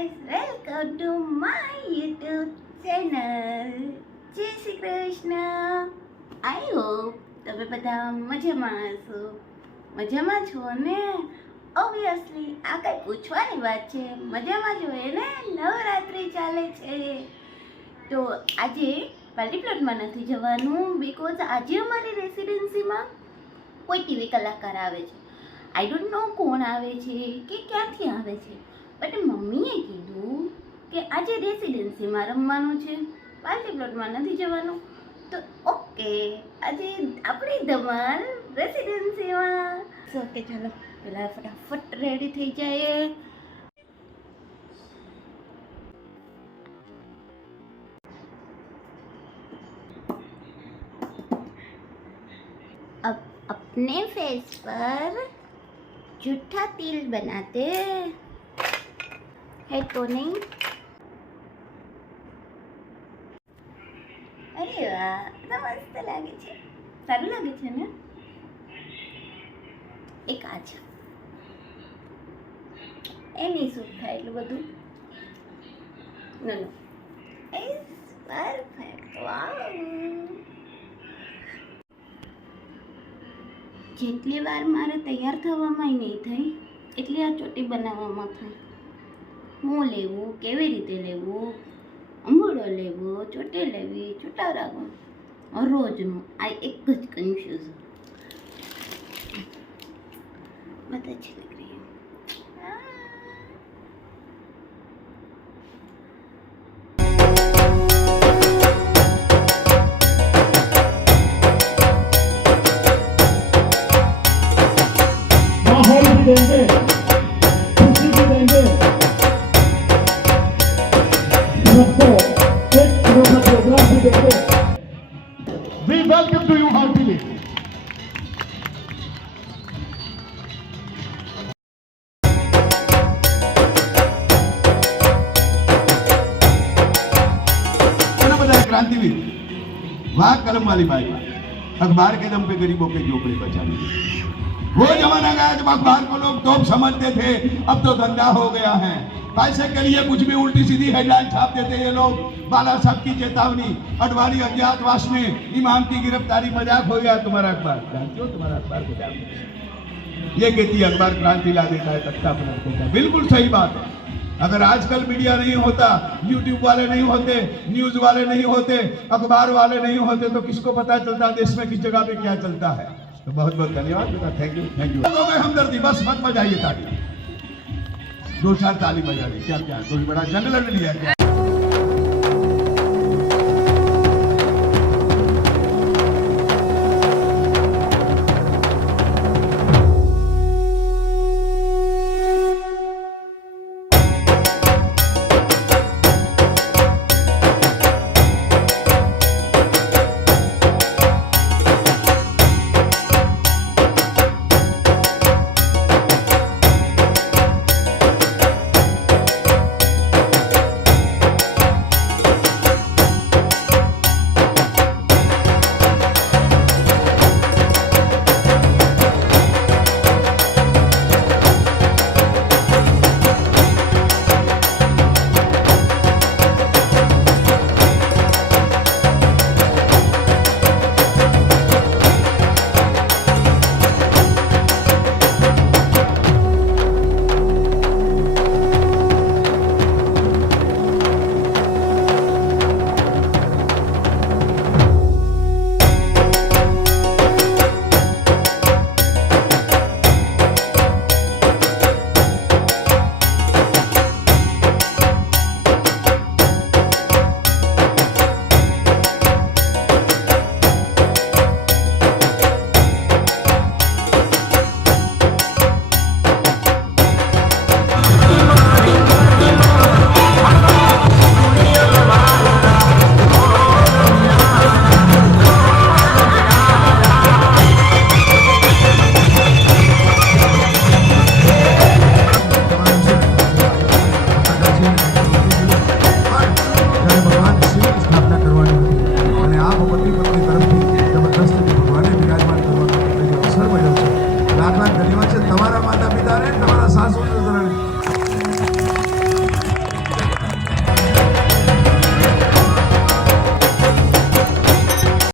guys, welcome to my YouTube channel. જય Shri Krishna. I hope તમે બધા મજામાં હશો. મજામાં છો ને? ઓબ્વિયસલી આ કઈ પૂછવાની વાત છે, મજામાં જ હોય ને, નવરાત્રિ ચાલે છે. તો આજે પાર્ટી પ્લોટમાં નથી જવાનું બીકોઝ આજે અમારી રેસિડેન્સીમાં કોઈ ટીવી કલાકાર આવે છે. આઈ ડોન્ટ નો કોણ આવે છે કે ક્યાંથી આવે છે, બટ મમ્મીએ કીધું કે આજે રેસિડેન્સીમાં રમવાનું છે, પાર્ટી પ્લોટમાં નથી જવાનું. તો ઓકે, આજે આપણી ધમાલ રેસિડેન્સીમાં. ઓકે ચાલો પહેલાં ફટાફટ રેડી થઈ જાય. अब अपने फेस पर जूठा तिल बनाते है तो नहीं? अरे वाह, तो मस्त लागे છે, સારું લાગે છે ને? એક આ છે, એ નહીં સૂટ થાય એટલું બધું. નો નો, ઇટ્સ પરફેક્ટ. વાવ, જેટલી વાર મારે તૈયાર થવામાં નહીં થઈ એટલી આ ચોટી બનાવવામાં થાય. હું લેવું, કેવી રીતે લેવું, અંબોડો લેવો, ચોટી લેવી, છૂટા રાખવું, રોજનું આ એક જ કન્ફ્યુઝન. बहुत अच्छी लग रही है. माहौल भी देंगे, खुशी भी देंगे, सबको एक अनोखा प्रोग्राम भी देंगे. We welcome to you heartily. क्रांतिवीर, वाह कलम वाली बाई, अखबार के दम पे गरीबों के झोपड़े बचाने. वो जमाना गया जब अखबार को लोग तोप समझते थे, अब तो धंधा हो गया है. पैसे के लिए कुछ भी उल्टी सीधी हेडलाइन छाप देते ये लोग. बाला साहब की चेतावनी, अडवाणी अज्ञातवास में इमाम की गिरफ्तारी, मजाक हो गया तुम्हारा अखबार. जानते हो तुम्हारा अखबार को क्या ये कहती है अखबार क्रांति ला देता है, तख्ता पलट देता है. बिल्कुल सही बात है. अगर आजकल मीडिया नहीं होता, यूट्यूब वाले नहीं होते, न्यूज वाले नहीं होते, अखबार वाले नहीं होते, तो किसको पता चलता देश में किस जगह पे क्या चलता है. तो बहुत बहुत धन्यवाद बेटा, थैंक यू थैंक यू. लोगों में हमदर्दी, बस मत बजाइए ताली, 2-4 ताली बजा दी. क्या क्या कोई बड़ा जंग लड़ लिया क्या?